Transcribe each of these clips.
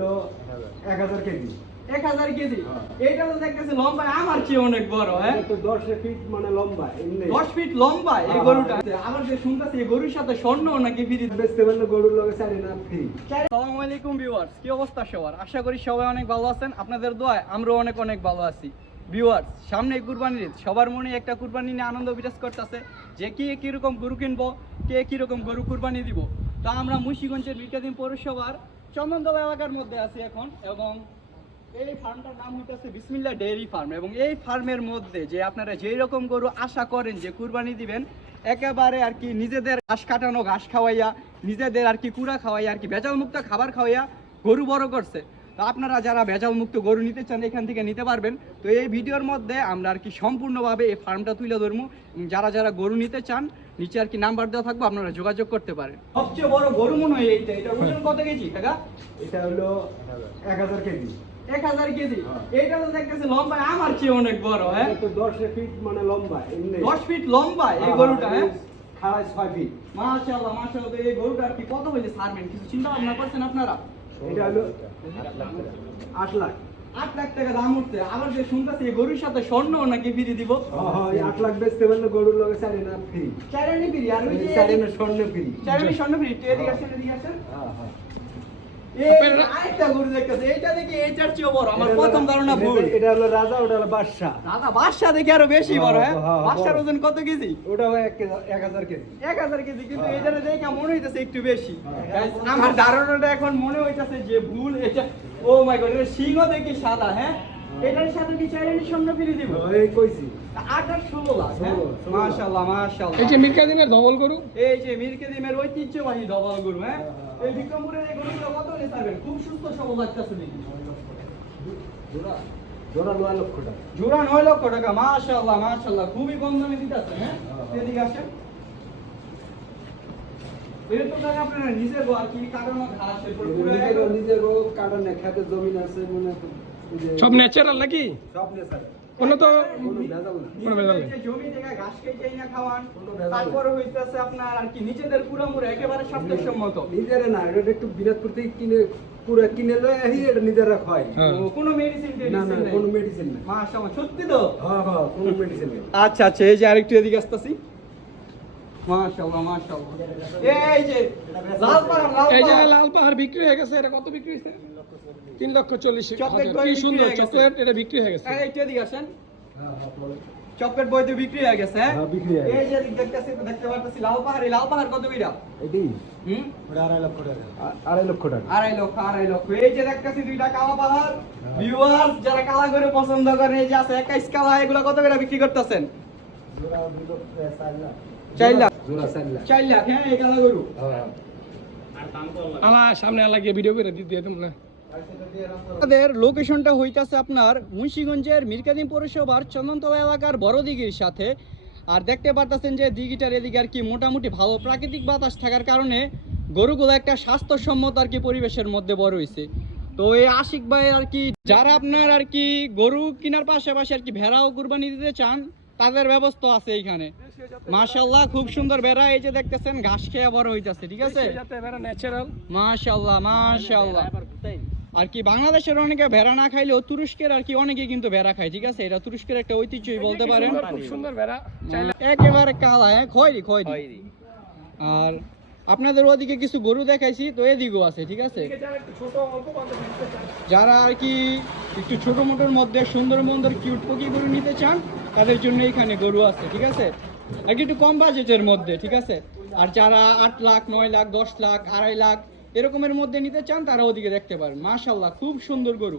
1000 KG. 1000 KG. এইটা তো দেখতেছি লম্বা আমার চেয়ে অনেক বড়, হ্যাঁ? তো 10 ফিট মানে লম্বা। 10 ফিট লম্বা এই গরুটা। আমার যে শুনতেছি এই গরুর সাথে স্বর্ণ নাকি ফ্রি বেচতে পারলে গরুর লগে 4 না ফ্রি। আসসালামু আলাইকুম ভিউয়ার্স, কি অবস্থা সবার? আশা করি সবাই অনেক ভালো আছেন। আপনাদের দোয়ায় আমরাও অনেক ভালো আছি। ভিউয়ার্স, সামনে কুরবানির ঈদ, সবার মনে একটা কুরবানি নিয়ে আনন্দ বিরাজ করতেছে যে কে কিরকম গরু কিনবো, কে কিরকম গরু কুরবানি দিব। তো আমরা মুন্সিগঞ্জের মির্কাদিম পৌরসভার চন্দনতলা এলাকার মধ্যে আছি এখন, এবং এই ফার্মটার নাম হইতেছে বিসমিল্লাহ ডেইরি ফার্ম। এবং এই ফার্মের মধ্যে যে আপনারা যেই রকম গরু আশা করেন যে কুরবানি দিবেন, একেবারে আর কি নিজেদের ঘাস কাটানো ঘাস খাওয়াইয়া, নিজেদের আর কি কুড়া খাওয়াইয়া, আর কি ভেজাল মুক্ত খাবার খাওয়াইয়া গরু বড় করছে। তো আপনারা যারা ভেজাল মুক্ত গরু নিতে চান এখান থেকে নিতে পারবেন। তো এই ভিডিওর মধ্যে আমরা আর কি সম্পূর্ণভাবে এই ফার্মটা তুলে ধরবো। যারা যারা গরু নিতে চান নিচে আর কি নাম্বার দেওয়া থাকবে, আপনারা যোগাযোগ করতে পারেন। সবচেয়ে বড় গরু মনে হয় এইটা। এটা ওজন কত কেজি কাকা? এটা হলো 1000 কেজি। 1000 কেজি। এইটা তো দেখতেছি লম্বা আমার চেয়ে অনেক বড়, হ্যাঁ? তো 10 ফিট মানে লম্বা। 10 ফিট লম্বা এই গরুটা, হ্যাঁ? 6.5 ফিট। মাশাআল্লাহ মাশাআল্লাহ। তো এই গরুটার কি কত হইছে ছাড়বেন কিছু চিন্তা ভাবনা করছেন আপনারা? এটা হলো 8 লাখ। 8 লাখ টাকা দাম উঠছে। আবার যে শুনতেছি এই গরুর সাথে স্বর্ণ নাকি ফ্রি দিব। হ্যাঁ, 8 লাখ বেচতে পারলে গরুর লগে 4 না ফ্রি। 4 আনি ফ্রি। আর ওই যে 4 না স্বর্ণ ফ্রি। 4 আনি স্বর্ণ ফ্রি। এদিকে আসেন, এদিকে আসেন। হ্যাঁ হ্যাঁ। এই আরেকটা গরু দেখতেছি, এইটা দেখি এইটার চেয়ে বড়। আমার প্রথম ধারণা ভুল। এটা হলো রাজা, ওটা হলো বাদশা। দাদা বাদশা দেখি আরো বেশি বড়, হ্যাঁ? বাদশার ওজন কত কেজি? ওটা হয় 1000 কেজি। 1000 কেজি। কিন্তু এটারে দেখে মনে হইতেছে একটু বেশি। আমার ধারণাটা এখন মনে হইতেছে যে ভুল। এটা ও মাই গড, এটা সিংহ দেখি সাদা, হ্যাঁ? এটার সাথে কি চাইলেন স্বর্ণ ফ্রি দিব? এই কইছি 18-16 লাখ, হ্যাঁ? 16 মাশাআল্লাহ মাশাআল্লাহ। এই যে মির্কাদিমের ধবল গরু, এই যে মিরকাদিমের ঐতিহ্যবাহী ধবল গরু, হ্যাঁ? এই বিক্রমপুরের এই গরুগুলো কত হলে ছাড়বেন? খুব সুস্থ সবল লাগতেছে দেখি। জোড়া 9 লক্ষ টাকা। জোড়া 9 লক্ষ টাকা। মাশাআল্লাহ মাশাআল্লাহ, খুবই কম দামে দিতেছে, হ্যাঁ? এদিকে আসেন। এটা তো তাহলে আপনারা নিজের গো আর কি কাটানো ঘাস, এরপর পুরো নিজের কারণে খেতে জমি আছে মনে সব ন্যাচারাল নাকি? সব নেশা। কোনো তো কোনো ভেজাল না। কোনো ভেজাল নেই। নিজেদের জমি থেকে ঘাস কেটে না খাওয়ান, কোনো ভেজাল নেই। তারপরে হইতেছে আপনার আর কি নিজেদের পুরোপুরি একেবারে স্বাস্থ্যসম্মত। নিজের না, এটা একটু বিরাটপুর থেকে কিনে পুরো কিনে লয়ে আহি এটা নিজেরা খায়। হ্যাঁ। কোনো মেডিসিন না না, কোনো মেডিসিন না। মাশাআল্লাহ, সত্যি তো? হ্যাঁ হ্যাঁ, কোনো মেডিসিন নেই। আচ্ছা আচ্ছা, এই যে আরেকটু এদিকে আসতেছি। মাশাআল্লাহ মাশাআল্লাহ। এই যে লাল পাড়া, এই যে লাল পাহাড় বিক্রি হয়ে গেছে, এটা কত বিক্রি হয়েছে? 3,40,000। চকলেট কি সুন্দর চকলেট, এটা বিক্রি হয়ে গেছে। এইটা এদিকে আসেন। হ্যাঁ হ্যাঁ, বলেন। চকলেট বইতে বিক্রি হয়ে গেছে, হ্যাঁ? হ্যাঁ, বিক্রি হয়ে গেছে। এই যে দেখতেছি, দেখতে পারতেছি লাল পাহাড়। এই লাল পাহাড় কত কইরা? এটি হুম? ওটা 2.5 লক্ষ টাকা। 2.5 লক্ষ টাকা। 2.5 লক্ষ। এই যে দেখতেছি দুইটা কালা পাহাড়। ভিউয়ার্স, যারা কালা গরু পছন্দ করেন, এই যে আছে 21 কালা, এগুলা কত করে বিক্রি করতেছেন? জোড়া 2 লক্ষ 4 লাখ। 4 লাখ। জোড়া 4 লাখ। 4 লাখ, হ্যাঁ? এই কালা গরু। হ্যাঁ। সামনে লাগিয়ে ভিডিও করে দিয়ে দেব না। আমাদের লোকেশনটা হইতাছে আপনার মুন্সিগঞ্জের মিরকাদিম পৌরসভার চন্দনতলা এলাকার বড় দিঘির সাথে। আর দেখতে পারতেছেন যে দিঘিটার এদিকে আর কি মোটামুটি ভালো প্রাকৃতিক বাতাস থাকার কারণে গরুগুলো একটা স্বাস্থ্যসম্মত আর কি পরিবেশের মধ্যে বড় হয়েছে। তো এই আশিক ভাই আর কি যারা আপনার আর কি গরু কেনার পাশাপাশি আর কি ভেড়াও কুরবানি দিতে চান, তাদের ব্যবস্থা আছে এইখানে। মাশাআল্লাহ, খুব সুন্দর ভেড়া। এই যে দেখতেছেন ঘাস খেয়ে বড় হইতাছে, ঠিক আছে? ন্যাচারাল। মাশাআল্লাহ মাশাআল্লাহ। আর কি বাংলাদেশের অনেকে ভেড়া না খাইলেও তুরস্কের আর কি অনেকে কিন্তু ভেড়া খায়, ঠিক আছে? এটা তুরস্কের একটা ঐতিহ্যই বলতে পারেন। খুব সুন্দর ভেড়া। একেবারে কালা, হ্যাঁ? খয়েরি। আর আপনাদের ওদিকে কিছু গরু দেখাইছি, তো এদিকেও আছে, ঠিক আছে? যারা আর কি একটু ছোট মোটোর মধ্যে সুন্দর সুন্দর কিউট পকি গরু নিতে চান, তাদের জন্য এখানে গরু আছে, ঠিক আছে? আর কি একটু কম বাজেটের মধ্যে, ঠিক আছে? আর যারা 8 লাখ 9 লাখ 10 লাখ 2.5 লাখ এরকমের মধ্যে নিতে চান, তারা ওদিকে দেখতে পারেন। মাশাআল্লাহ, খুব সুন্দর গরু।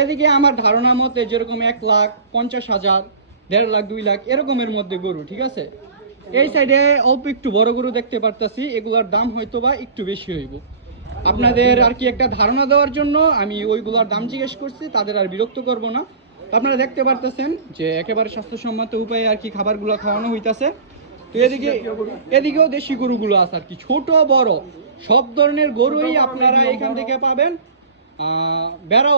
এদিকে আমার ধারণা মতে যেরকম 1,50,000, 1.5 লাখ 2 লাখ এরকমের মধ্যে গরু, ঠিক আছে? এই সাইডে অল্প একটু বড় গরু দেখতে পারতাছি, এগুলোর দাম হয়তো বা একটু বেশি হইব। আপনাদের আর কি একটা ধারণা দেওয়ার জন্য আমি ওইগুলোর দাম জিজ্ঞেস করছি, তাদের আর বিরক্ত করব না। আপনারা দেখতে পারতেছেন যে একেবারে স্বাস্থ্যসম্মত উপায়ে আর কি খাবারগুলো খাওয়ানো হইতাছে। তো এদিকেও দেশি গরুগুলো আছে আর কি, ছোট বড় সব ধরনের গরুই আপনারা এখান থেকে পাবেন। বেড়াও